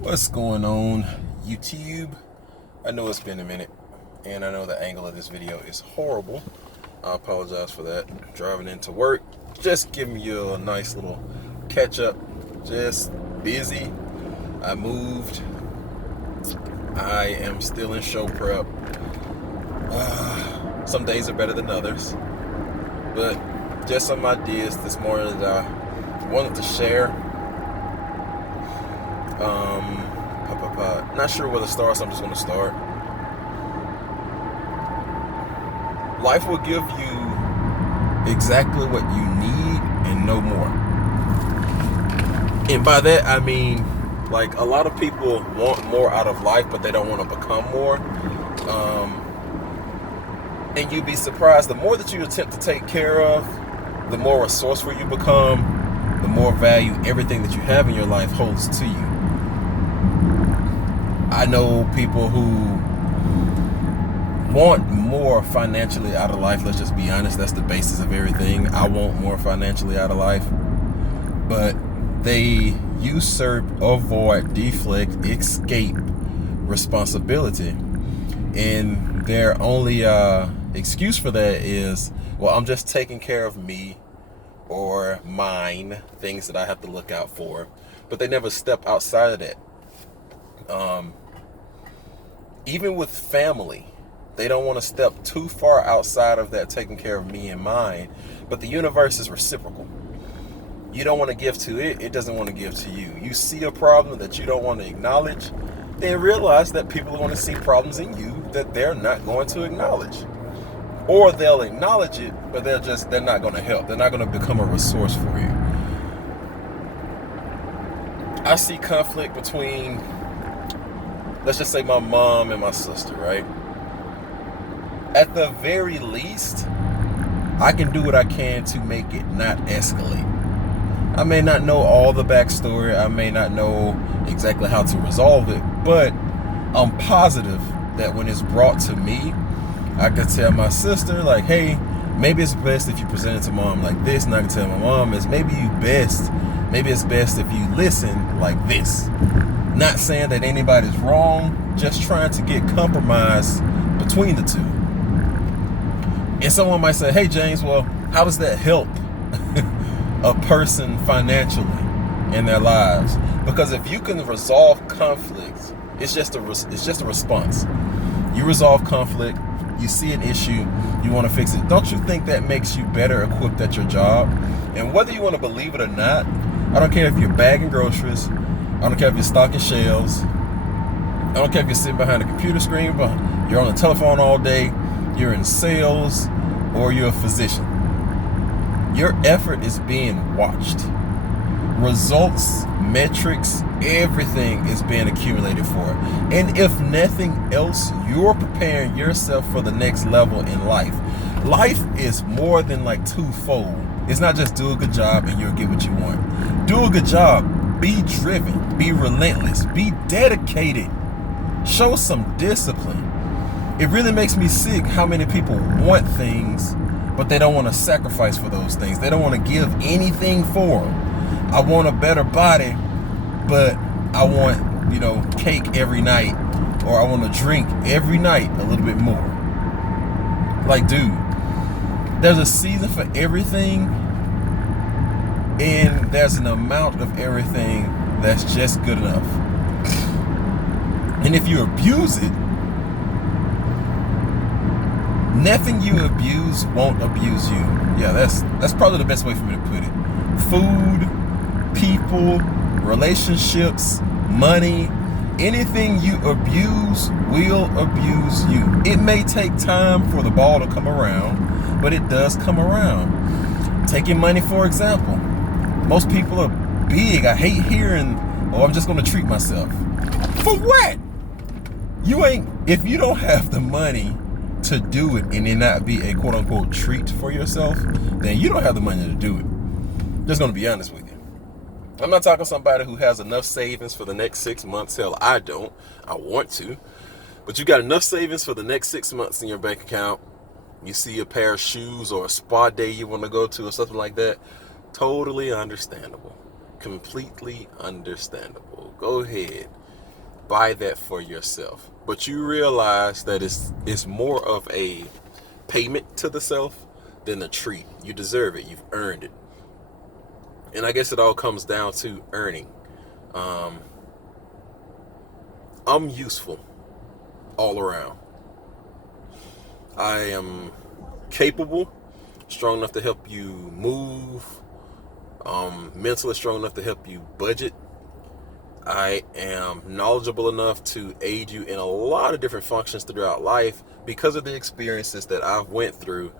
What's going on, YouTube? I know it's been a minute, and I know the angle of this video is horrible. I apologize for that. Driving into work, just giving you a nice little catch up. Just busy. I moved. I am still in show prep. Some days are better than others, but just some ideas this morning that I wanted to share. Not sure where to start, so I'm just going to start. Life will give you exactly what you need and no more. And by that, I mean, like, a lot of people want more out of life, but they don't want to become more. And you'd be surprised, the more that you attempt to take care of, the more resourceful you become, the more value everything that you have in your life holds to you. I know people who want more financially out of life. Let's just be honest, that's the basis of everything. I want more financially out of life, but they usurp, avoid, deflect, escape responsibility, and their only excuse for that is, well, I'm just taking care of me or mine, things that I have to look out for. But they never step outside of that. Even with family, they don't want to step too far outside of that taking care of me and mine. But the universe is reciprocal. You don't want to give to it, it doesn't want to give to you. You see a problem that you don't want to acknowledge, then realize that people are going to see problems in you that they're not going to acknowledge. Or they'll acknowledge it, but they're not going to help. They're not going to become a resource for you. I see conflict between, let's just say, my mom and my sister, right? At the very least, I can do what I can to make it not escalate. I may not know all the backstory, I may not know exactly how to resolve it, but I'm positive that when it's brought to me, I can tell my sister, like, hey, maybe it's best if you present it to mom like this, and I can tell my mom is maybe it's best if you listen like this. Not saying that anybody's wrong, just trying to get compromise between the two. And someone might say, hey James, well, how does that help a person financially in their lives? Because if you can resolve conflict, it's just a response. You resolve conflict, you see an issue, you want to fix it. Don't you think that makes you better equipped at your job? And whether you want to believe it or not, I don't care if you're bagging groceries, I don't care if you're stocking shelves, I don't care if you're sitting behind a computer screen, but you're on the telephone all day, you're in sales, or you're a physician. Your effort is being watched. Results, metrics, everything is being accumulated for. And if nothing else, you're preparing yourself for the next level in life. Life is more than like twofold. It's not just do a good job and you'll get what you want. Do a good job, be driven, be relentless, be dedicated, show some discipline. It really makes me sick how many people want things, but they don't want to sacrifice for those things. They don't want to give anything for them. I want a better body, but I want, cake every night, or I want to drink every night a little bit more. Like, dude, there's a season for everything, and there's an amount of everything that's just good enough. And if you abuse it, nothing you abuse won't abuse you. Yeah, that's probably the best way for me to put it. Food, people, relationships, money, anything you abuse will abuse you. It may take time for the ball to come around, but it does come around. Taking money, for example. Most people are big. I hate hearing, oh, I'm just going to treat myself. For what? If you don't have the money to do it and it not be a quote-unquote treat for yourself, then you don't have the money to do it. Just gonna be honest with you. I'm not talking somebody who has enough savings for the next 6 months. Hell, I don't. I want to. But you got enough savings for the next 6 months in your bank account. You see a pair of shoes or a spa day you want to go to or something like that. Totally understandable. Completely understandable. Go ahead. buy that for yourself. But you realize that it's more of a payment to the self than a treat. You deserve it. You've earned it. And I guess it all comes down to earning. I'm useful all around. I am capable, strong enough to help you move, mentally strong enough to help you budget. I am knowledgeable enough to aid you in a lot of different functions throughout life because of the experiences that I've went through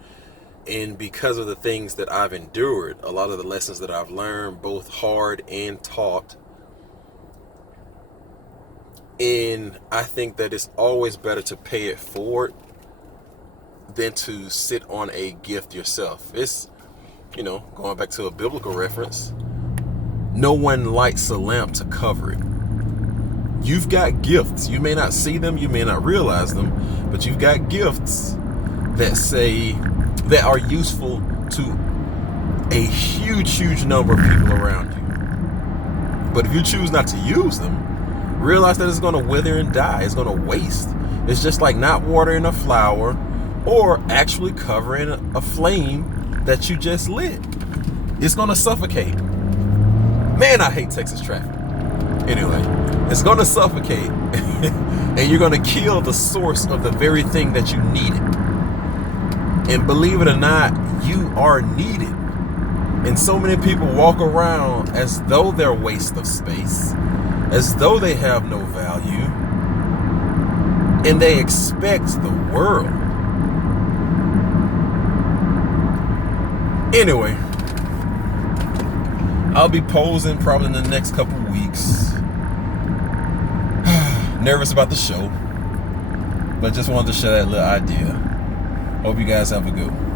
and because of the things that I've endured, a lot of the lessons that I've learned, both hard and taught. And I think that it's always better to pay it forward than to sit on a gift yourself. It's, going back to a biblical reference, no one lights a lamp to cover it. You've got gifts. You may not see them, you may not realize them, but you've got gifts that are useful to a huge number of people around you. But if you choose not to use them, realize that it's going to wither and die. It's going to waste. It's just like not watering a flower or actually covering a flame that you just lit. It's going to suffocate. Man, I hate Texas traffic. Anyway, it's going to suffocate and you're going to kill the source of the very thing that you needed. And believe it or not, you are needed. And so many people walk around as though they're a waste of space, as though they have no value, and they expect the world. Anyway, I'll be posing probably in the next couple weeks. Nervous about the show, but just wanted to share that little idea. Hope you guys have a good one.